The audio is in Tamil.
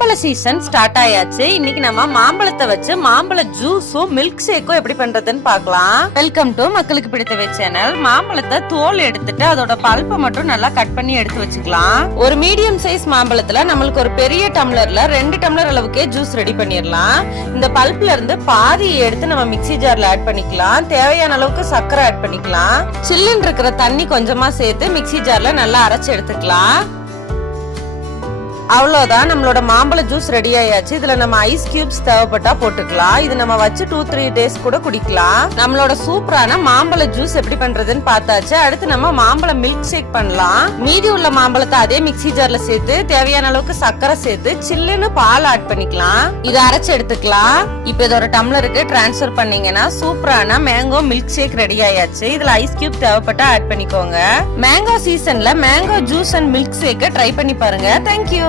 மாம்பழ சீசன் ஸ்டார்ட் ஆயாச்சு. இன்னைக்கு நம்ம மாம்பழத்தை வச்சு மாம்பழ ஜூஸும் மில்க் ஷேக்கும் எப்படி பண்றதுன்னு பார்க்கலாம். வெல்கம் டு மக்களுக்கு பிடித்த சேனல். மாம்பழத்தை தோல் எடுத்துட்டு அதோட பல்பை மட்டும் நல்லா கட் பண்ணி எடுத்து வச்சுக்கலாம். ஒரு மீடியம் சைஸ் மாம்பழத்துல நம்மளுக்கு ஒரு பெரிய டம்ளர்ல 2 டம்ளர் அளவுக்கே ஜூஸ் ரெடி பண்ணிடலாம். இந்த பல்ப்ல இருந்து பாதி எடுத்து நம்ம மிக்ஸி ஜார்ல ஆட் பண்ணிக்கலாம். தேவையான அளவுக்கு சர்க்கரை ஆட் பண்ணிக்கலாம். சில்லுன்னு இருக்கிற தண்ணி கொஞ்சமா சேர்த்து மிக்ஸி ஜார்ல நல்லா அரைச்சு எடுத்துக்கலாம். அவ்வளவுதான், நம்மளோட மாம்பழ ஜூஸ் ரெடி ஆயாச்சு. இதுல நம்ம ஐஸ் கியூப்ஸ் தேவைப்பட்டா போட்டுக்கலாம். இது நம்ம வச்சு 2-3 டேஸ் கூட குடிக்கலாம். நம்மளோட சூப்பரான மாம்பழ ஜூஸ் எப்படி பண்றதுன்னு பார்த்தாச்சு. அடுத்து நம்ம மாம்பழ மில்க் ஷேக் பண்ணலாம். மீதி உள்ள மாம்பழத்தை அதே மிக்ஸி ஜார்ல சேர்த்து தேவையான அளவுக்கு சர்க்கரை சேர்த்து சில்லுன்னு பால் ஆட் பண்ணிக்கலாம். இதை அரைச்சு எடுத்துக்கலாம். இப்ப இதோட டம்ளருக்கு டிரான்ஸ்ஃபர் பண்ணீங்கன்னா சூப்பரான மேங்கோ மில்க் ஷேக் ரெடி ஆயாச்சு. இதுல ஐஸ் கியூப் தேவைப்பட்டா ஆட் பண்ணிக்கோங்க. மேங்கோ சீசன்ல மேங்கோ ஜூஸ் அண்ட் மில்க் ஷேக்க ட்ரை பண்ணி பாருங்க. தேங்க்யூ.